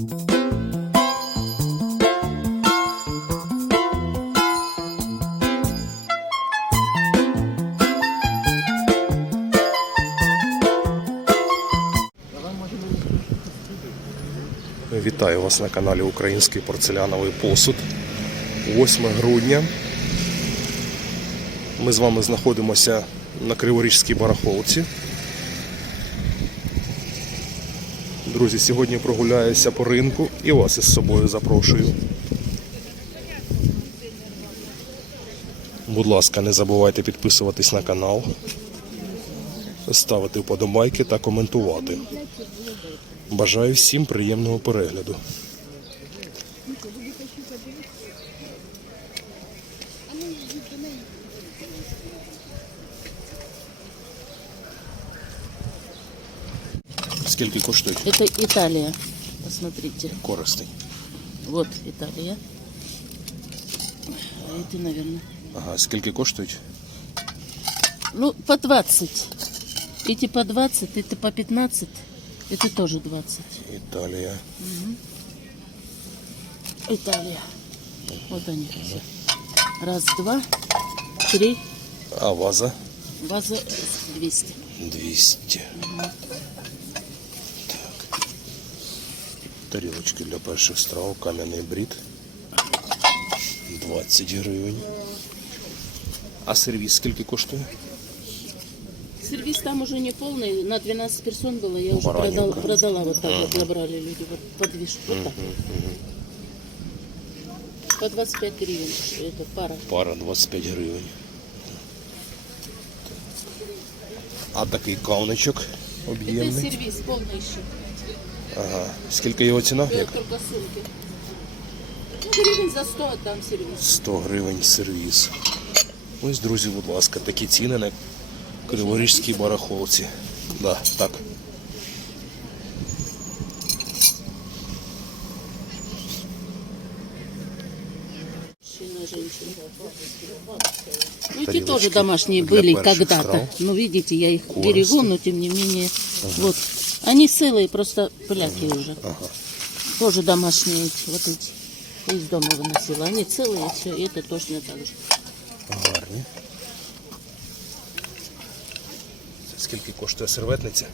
Вітаю вас на каналі Український порцеляновий посуд. 8 грудня. Ми з вами знаходимося на Криворізькій барахолці. Друзі, сьогодні прогуляюся по ринку і вас із собою запрошую. Будь ласка, не забувайте підписуватись на канал, ставити вподобайки та коментувати. Бажаю всім приємного перегляду. Скільки коштують Это Италия. Посмотрите. користей? Вот Италия. А это, наверное. Ага, скільки коштують? Ну, по 20. Эти по 20, это по 15. Это тоже 20. Італія. Италия. Вот они. Раз, два, три. А ваза? База 200. 200. Так. Тарілочки для перших страв, кам'яний брід. 20 гривень. А сервіс скільки коштує? Сервис там уже не полный, на 12 персон было, я уже продала, Баранинка. продала вот так вот, забрали люди, вот подвиж, вот так. По 25 гривен, это пара. Пара 25 гривень. А такий кавничок Это об'ємний. сервис полный еще. Ага. Скільки його ціна? Э, Як? Только сумки. Ну, гривен за 100 отдам сервис. 100 гривень сервіс. Ось, друзі, будь ласка, такі ціни на Криворізькій барахолці. Да, так. Мужчина, женщина. Ну, эти Тарелочки тоже домашние для были перших когда-то. страв. Ну, видите, я их Корости. берегу, но тем не менее. Вот. Они целые, просто пляки уже. Тоже домашние эти, вот эти. Из дома выносила. Они целые, все, и это точно так же. Гарні. Скільки коштує серветниця?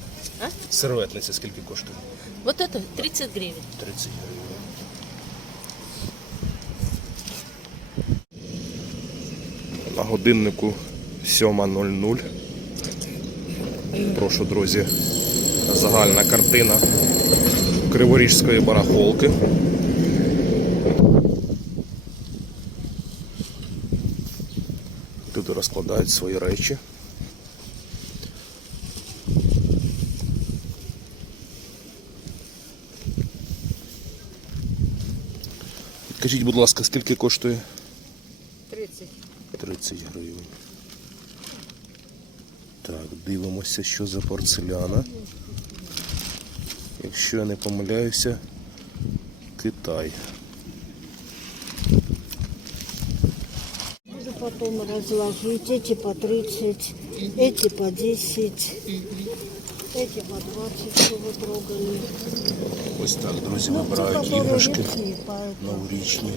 А? Серветниця скільки коштує? Вот это 30 гривен. 30 гривень. На годиннику 7.00. Прошу, друзі, загальна картина Криворіжської барахолки. Тут розкладають свої речі. Підкажіть, будь ласка, скільки коштує? 30. 30 гривень. Так, дивимося, що за порцеляна. Якщо я не помиляюся, Китай. Буду потом разложить. Эти по 30, эти по 10, эти по 20, что вы трогали. Ось так, друзі, Ну, те, вибирають которые іграшки легкие, поэтому новорічні.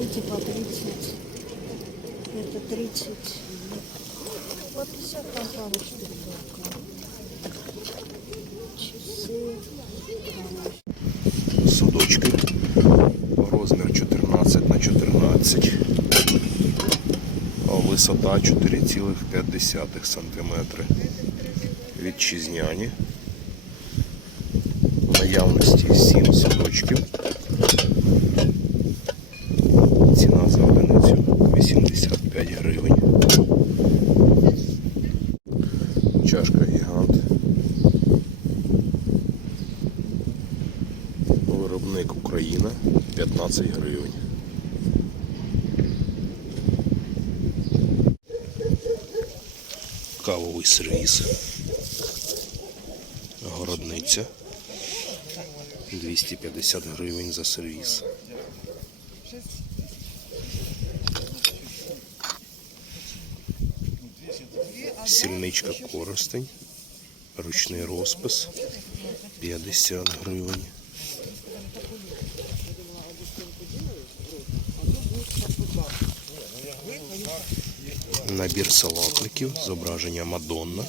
эти по 30, это 30. По 50 там пару штук только. Судочки. Розмір 14 на 14. Висота 4,5 см. Вітчизняні. Наявності 7 судочків. Ціна за одиницю 85 гривень. Чашка гігант. Виробник Україна 15 гривень. Кавовий сервіс. Городниця. 250 гривень за сервіс. Сільничка Коростень. Ручний розпис 50 гривень. Набір салатників, зображення Мадонна.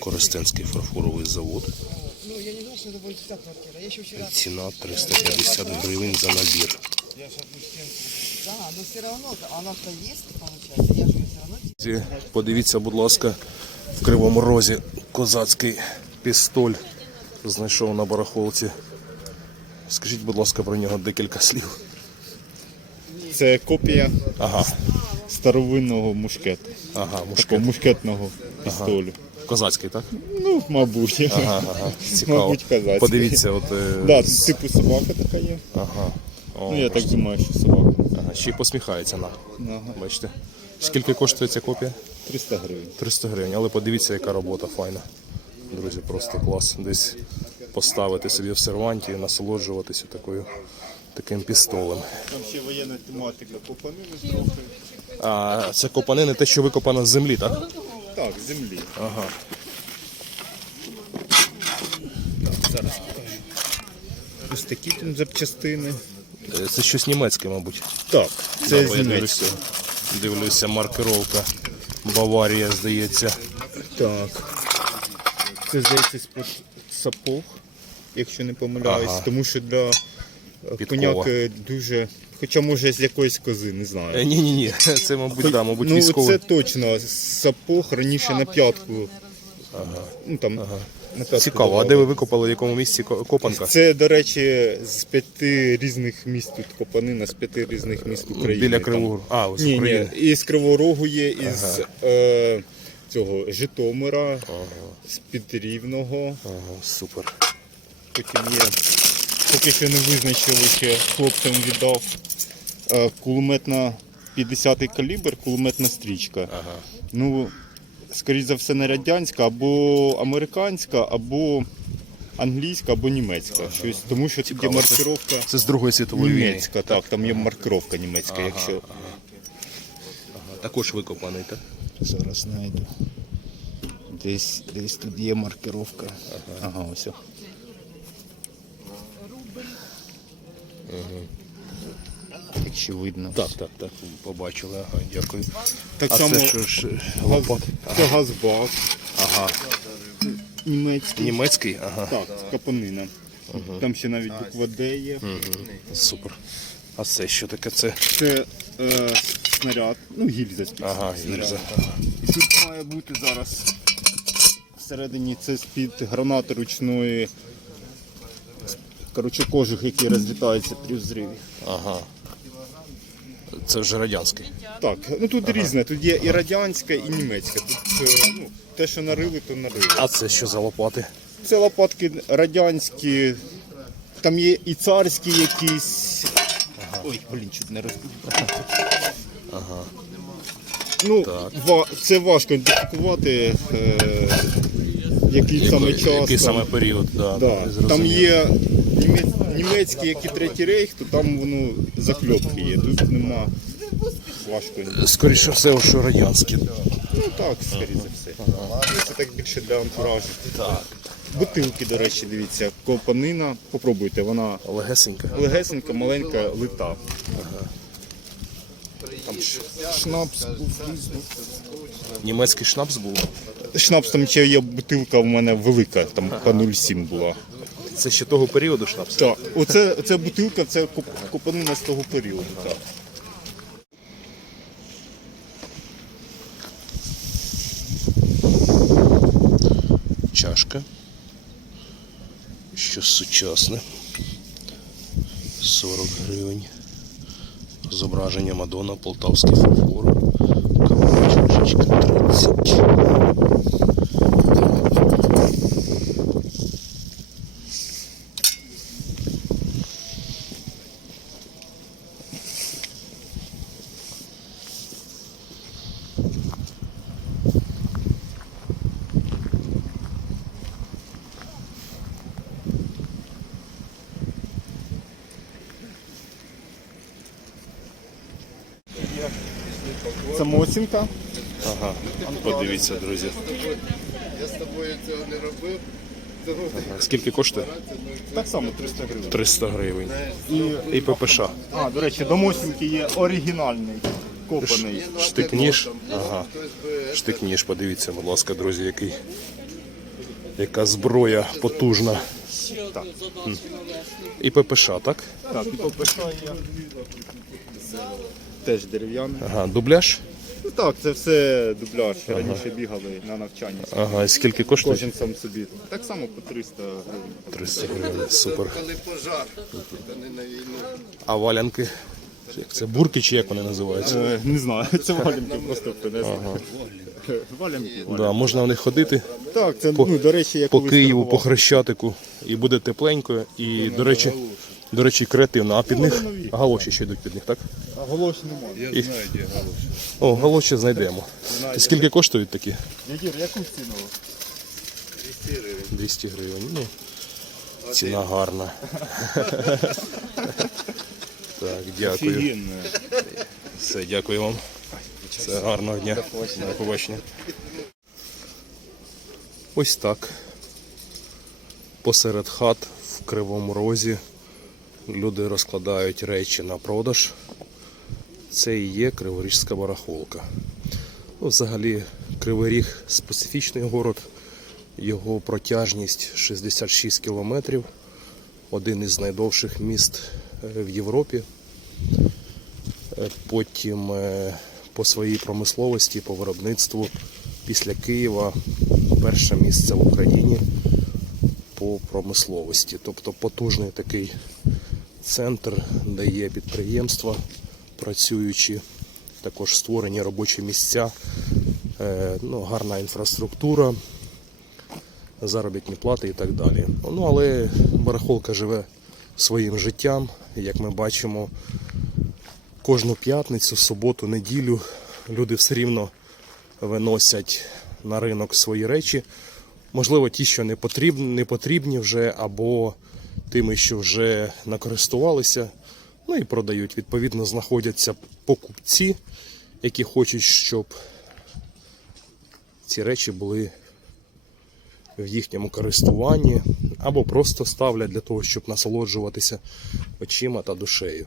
Коростенський фарфоровий завод. Ціна 350 гривень за набір. Подивіться, будь ласка, в Кривому Розі козацький пістоль знайшов на барахолці. Скажіть, будь ласка, про нього декілька слів. Це копія Ага, старовинного мушкету. ага, Такого мушкет. мушкетного пістолю. Козацький, так? Ну, мабуть. Ага, ага. Цікаво. Мабуть, козацький. Подивіться, от. е, Да, типу собака така є. Ага. О, Ну, я так думаю, що собака. Ага, ще й посміхається на. Ага. Бачите. Скільки коштує ця копія? 300 гривень. 300 гривень, але подивіться, яка робота файна. Друзі, просто клас. Десь поставити собі в серванті і насолоджуватися такою, таким пістолем. Там ще воєнна тематика копанини трохи. А це копанини те, що викопано з землі, так? Так, з землі. Ага. Зараз покажу. Ось такі там запчастини. Е, Це щось німецьке, мабуть. Так, це бо з дивлюся, маркировка. Баварія, здається. Так. Це здається сапог, якщо не помиляюсь, Ага. тому що для е, Підкова. коняки дуже. Хоча може з якоїсь кози, не знаю. Ні, ні, ні. Це, мабуть, да, мабуть, ну, військовий. це точно. Сапог раніше на п'ятку. Ну, там, на п'ятку Цікаво, а де ви викопали, в якому місці ко- копанка? Це, до речі, з п'яти різних міст тут копанина, з п'яти різних міст України. Біля Там. Кривого. А, ось Ні, України. ні, із Кривого Рогу є, із е, цього Житомира, з Підрівного. Ага, супер. Потім є, поки що не визначили ще хлопцям віддав е, кулеметна 50-й калібр, кулеметна стрічка. Ага. Ну, скоріш за все, не радянська, або американська, або англійська, або німецька. Щось, тому що тут є Цікаво, це- маркировка Це з Другої світової війни. німецька, так, там є маркировка німецька, якщо. Також викопаний, так? Зараз знайду. Десь, десь тут є маркировка. Ага, ось. Якщо видно. Так, так, так. Побачили, ага, дякую. Так А само це що ж лопат? це газбак Ага. німецький. Німецький? Ага. Так, капонина. Там ще навіть буква Д є. Супер. А це що таке? Це. Це е, снаряд, ну гільза спеціальна. Ага, гільза. Ага. І тут має бути зараз всередині це з-під гранати ручної. Коротше, кожух, який розлітається при взриві. ага. Це вже радянський. Так, ну тут різне, тут є і радянська, і німецька. Тут е, ну, те, що нарили, то нарили. А це що за лопати? Це лопатки радянські, там є і царські якісь. Ой, блін, чуть не розбив. Ага. Ну, Так. ва- це важко ідентифікувати, е, який саме час. Який там. саме період, да, Да. Там є німець- німецький, як і третій рейх, то там воно закльопки є. Тут нема важко. Скоріше все, що радянські. Ну так, скоріше за все. Це так більше для антуражу. Так. Бутилки, до речі, дивіться, копанина. Попробуйте, вона Легесенька. легесенька, маленька, лита. Там ш- шнапс був. Німецький шнапс був. Шнапс там ще є бутилка в мене велика, там по 0,7 була. Це ще того періоду шнапс? Так, оце, оце бутилка, це коп- копанина з того періоду. Так. Чашка. Щось сучасне. 40 гривень. Зображення Мадонна, Полтавський фарфор. Точка 30. Самооцінка. Ага. Подивіться, друзі. Я з тобою цього не робив. Скільки коштує? Так само 300 гривень. 300 гривень. І ППШ. А, до речі, до Мосінки є оригінальний. копаний. Штик-ніж. Ага. Штик-ніж, подивіться, будь ласка, друзі, який. Яка зброя потужна. Так. І ППШ, так? Так, і попишає. Теж дерев'яний. Ага, дубляж. Ну так, це все дубляж. Раніше бігали на навчання. Ага, і скільки коштує? Кожен сам собі. Так само по 300 гривень. 300 гривень, супер. Коли пожар, то не на війну. А валянки? Як це бурки чи як вони називаються? Е, не знаю, це валянки просто принесли. Валянки. Да, можна в них ходити Так, це, ну, до речі, як по Києву, по. Хрещатику, і буде тепленько, і, до речі, до речі, креативно. А під них галоші ще йдуть під них, так? А голос немає. Я знаю, де галуші. О, галоші знайдемо. Скільки коштують такі? Ядір, яку ціну? 200 гривень. Ну, ціна гарна. Так, дякую. Все, дякую вам. Все, гарного дня. До побачення. Ось так. Посеред хат в Кривому Розі люди розкладають речі на продаж. Це і є Криворіжська барахолка. Ну, взагалі, Кривий Ріг специфічний город. Його протяжність 66 кілометрів. Один із найдовших міст е, в Європі. Е, Потім е, по своїй промисловості, по виробництву після Києва перше місце в Україні по промисловості. Тобто потужний такий центр, де є підприємства працюючі, також створені робочі місця, е, ну, гарна інфраструктура заробітні плати і так далі. Ну але барахолка живе своїм життям. Як ми бачимо, кожну п'ятницю, суботу, неділю люди все рівно виносять на ринок свої речі. Можливо, ті, що не потрібні, не потрібні вже, або тими, що вже накористувалися, ну і продають. Відповідно, знаходяться покупці, які хочуть, щоб ці речі були в їхньому користуванні, або просто ставлять для того, щоб насолоджуватися очима та душею.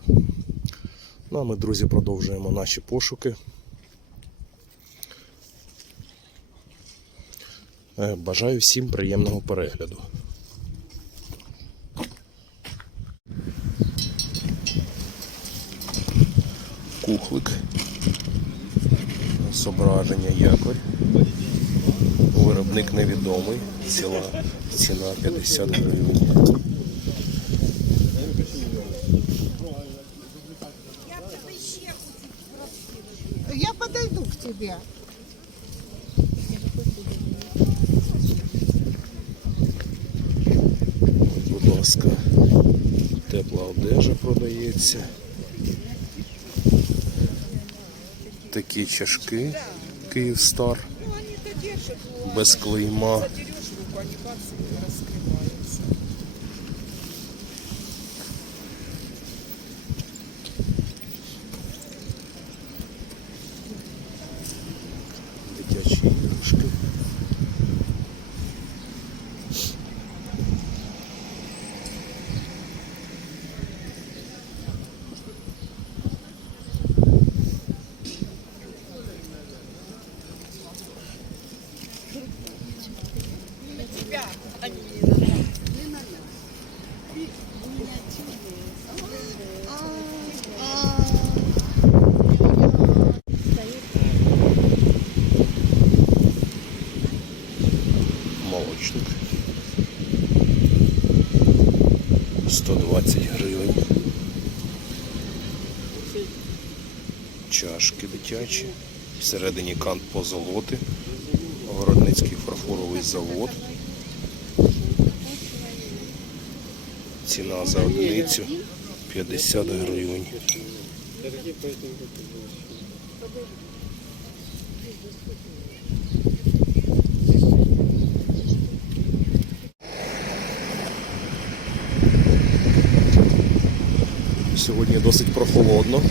Ну а ми, друзі, продовжуємо наші пошуки. Е, Бажаю всім приємного перегляду. Кухлик. Зображення якорь. Виробник невідомий. Ціла ціна 50 гривень. Я тебе. Будь ласка, тепла одежа продається. Такі чашки Київстар. Без клейма. Дитячі іграшки. молочник. 120 гривень. Чашки дитячі. Всередині кант позолоти. Городницький фарфоровий завод. Ціна за одиницю 50 гривень. Сьогодні досить прохолодно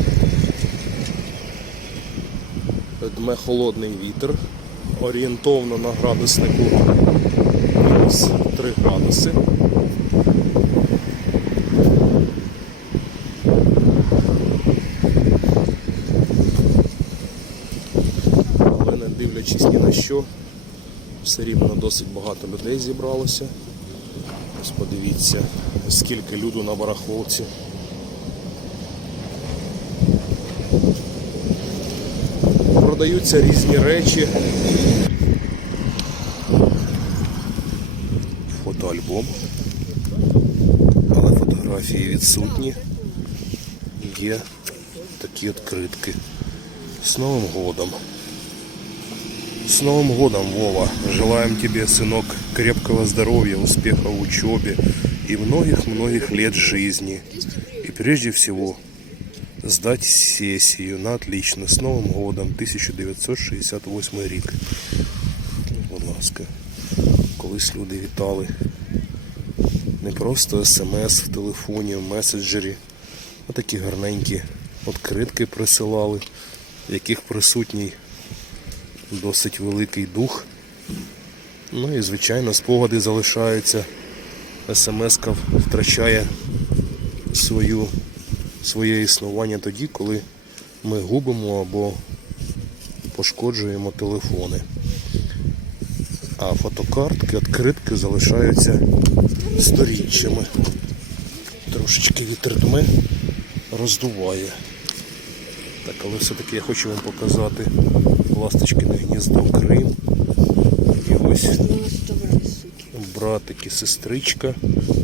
дме холодний вітер. Орієнтовно на градуснику мінус 3 градуси. Але не дивлячись ні на що, все рівно досить багато людей зібралося. Ось подивіться, скільки люду на барахолці. Продаються різні речі. Фотоальбом. Але фотографії відсутні. Є такі відкритки. С Новым годом! С Новым годом, Вова! Желаем тебе, сынок, крепкого здоровья, успеха в учебе и многих-многих лет жизни. И прежде всего сдать сессию на отлично. С Новым годом 1968 рік. Будь ласка. Колись люди вітали не просто смс в телефоні, в меседжері, а такі гарненькі відкритки присилали, в яких присутній досить великий дух. Ну і, звичайно, спогади залишаються. СМС-ка втрачає свою, своє існування тоді, коли ми губимо або пошкоджуємо телефони. А фотокартки, відкритки залишаються сторіччями. Трошечки вітер дме, роздуває. Так, але все-таки я хочу вам показати ласточкине гніздо Крим. І ось братик і сестричка.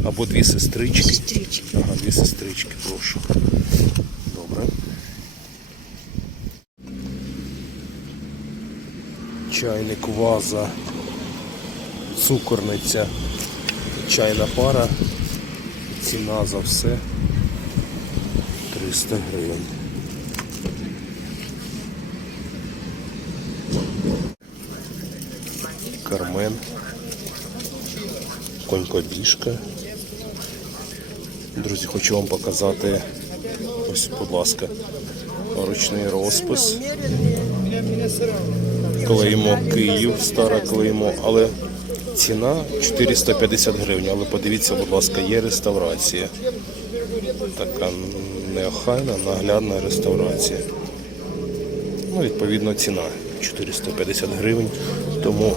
Або дві сестрички. сестрички. Ага, дві сестрички, прошу. Добре. Чайник, ваза, цукорниця, чайна пара. Ціна за все 300 гривень. Кармен, конькобіжка. Друзі, хочу вам показати ось, будь ласка, ручний розпис. Клеймо Київ, старе клеймо, але ціна 450 гривень. Але подивіться, будь ласка, є реставрація. Така неохайна, наглядна реставрація. Ну, відповідно, ціна 450 гривень. Тому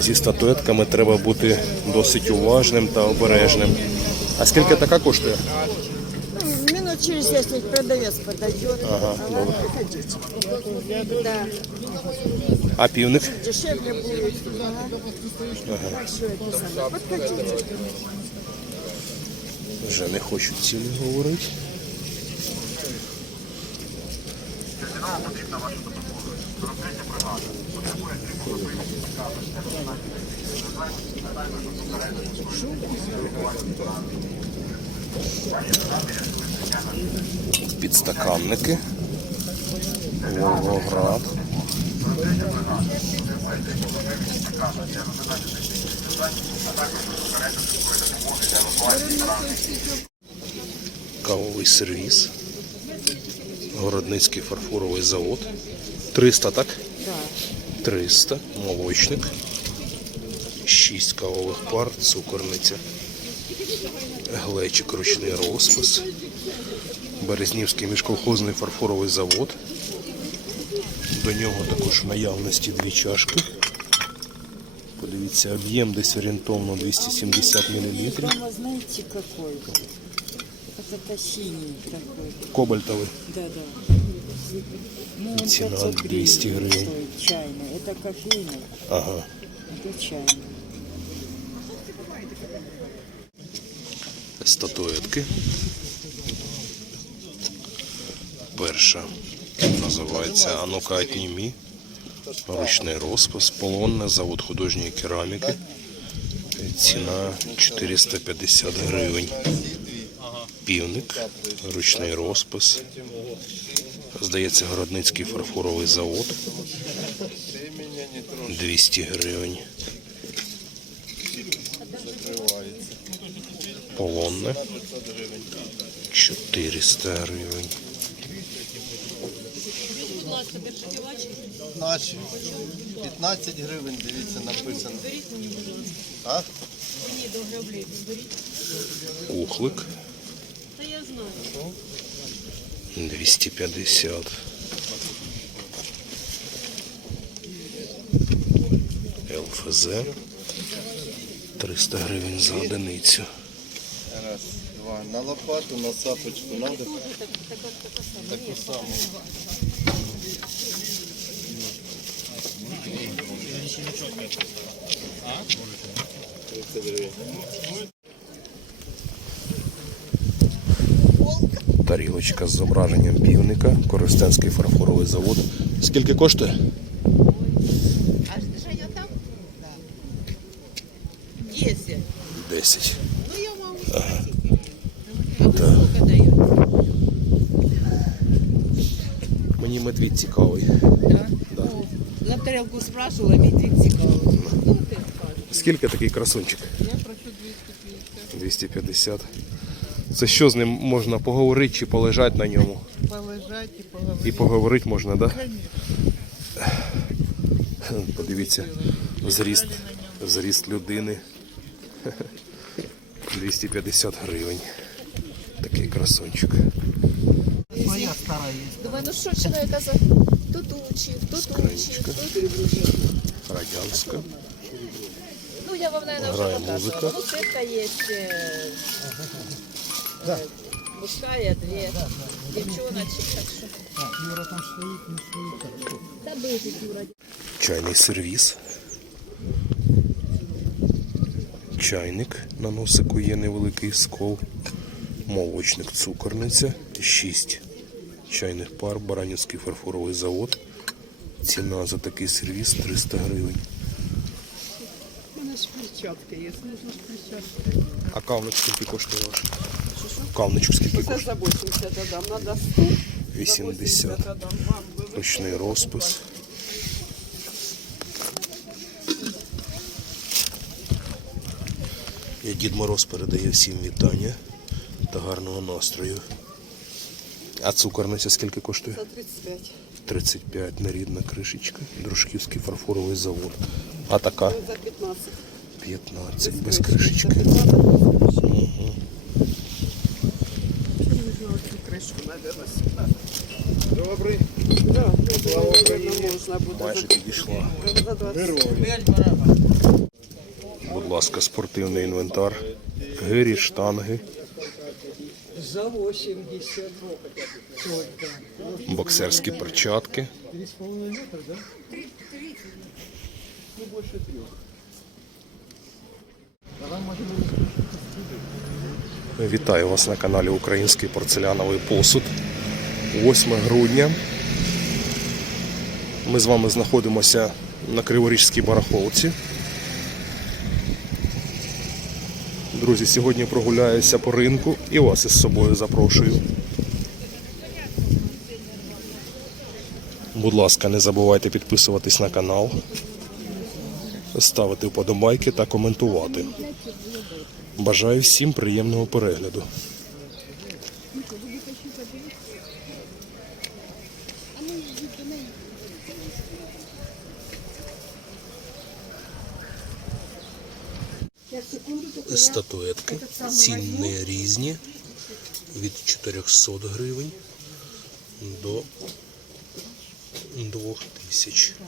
зі статуетками треба бути досить уважним та обережним. А скільки така коштує? Минут через 10 продавец подойдет. Ага, добре. Да, А півник? дешевле будет. Ага. Подходите. Вже не хочу ціни говорити. Підстаканники. Волгоград. Кавовий сервіс. Городницький фарфоровий завод. 300, так? Да. 300. Молочник. 6 кавових пар, цукорниця. Глечик ручний розпис. Березнівський міжколхозний фарфоровий завод. До нього також в наявності дві чашки. Подивіться, об'єм десь орієнтовно 270 мл. Знаете какой? Это синий такой. Кобальтовий. Да, да. Ну, он Цена 200 гривен. чайный Это кофейный, Ага. это чайный. статуетки. Перша називається Анука Атнімі. Ручний розпис, полонне, завод художньої кераміки. Ціна 450 гривень. Півник, ручний розпис. Здається, Городницький фарфоровий завод. 200 гривень. Полонне. 400 гривень. Наші 15 гривень, дивіться, написано. А? Кухлик. 250. ДФЗ. 300 гривень за одиницю. Раз, два. На лопату, на сапочку надо. Таку саму. Тарілочка з зображенням півника, Коростенський фарфоровий завод. Скільки коштує? 10. 10. Ну, я вам ага. Сколько даєте? Мені медвід цікавий. Да? Да. На тарелку спрашивала, медвід цікавий. Ну, Скільки такий красунчик? Я прошу 250. 250. Це що з ним можна поговорити чи полежати на ньому? Полежати і поговорити. І поговорити можна, так? Да? Подивіться, зріст, зріст людини. 250 гривень. Такий красунчик. Думаю, ну що чоловіка за тут учив, тут учив, тут учив. Радянська. Ну я вам, наверное, Грає вже музика. показувала. Ну, цифра є е, е, мужская, две девчоночек, так що. Та бежить, Юра. Чайний сервіс. Чайник на носику є невеликий скол. Молочник цукорниця. 6 чайних пар, Баранівський фарфоровий завод. Ціна за такий сервіс 300 гривень. А кавник скільки коштує ваш? Кавничок скільки коштує? За 80 отдам, надо 100. 80. Ручний розпис. Дід Мороз передає всім вітання та гарного настрою. А цукорниця скільки коштує? За 35. 35 нарідна кришечка. Дружківський фарфоровий завод. А така За 15. 15 без кришечки. Угу. Добрый. Да, можна буде. Майже підійшла. За 20. Будь ласка, спортивний інвентар. Гирі, штанги. За 80. боксерські перчатки. Вітаю вас на каналі Український порцеляновий посуд. 8 грудня. Ми з вами знаходимося на Криворізькій барахолці. Друзі, сьогодні прогуляюся по ринку і вас із собою запрошую. Будь ласка, не забувайте підписуватись на канал, ставити вподобайки та коментувати. Бажаю всім приємного перегляду. Статуетки ціни різні від 400 гривень до 2000. Е,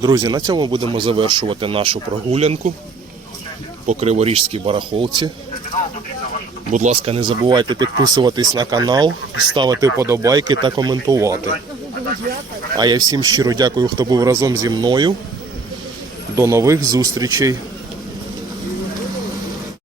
Друзі, на цьому будемо завершувати нашу прогулянку по Криворіжській барахолці. Будь ласка, не забувайте підписуватись на канал, ставити вподобайки та коментувати. А я всім щиро дякую, хто був разом зі мною. До нових зустрічей!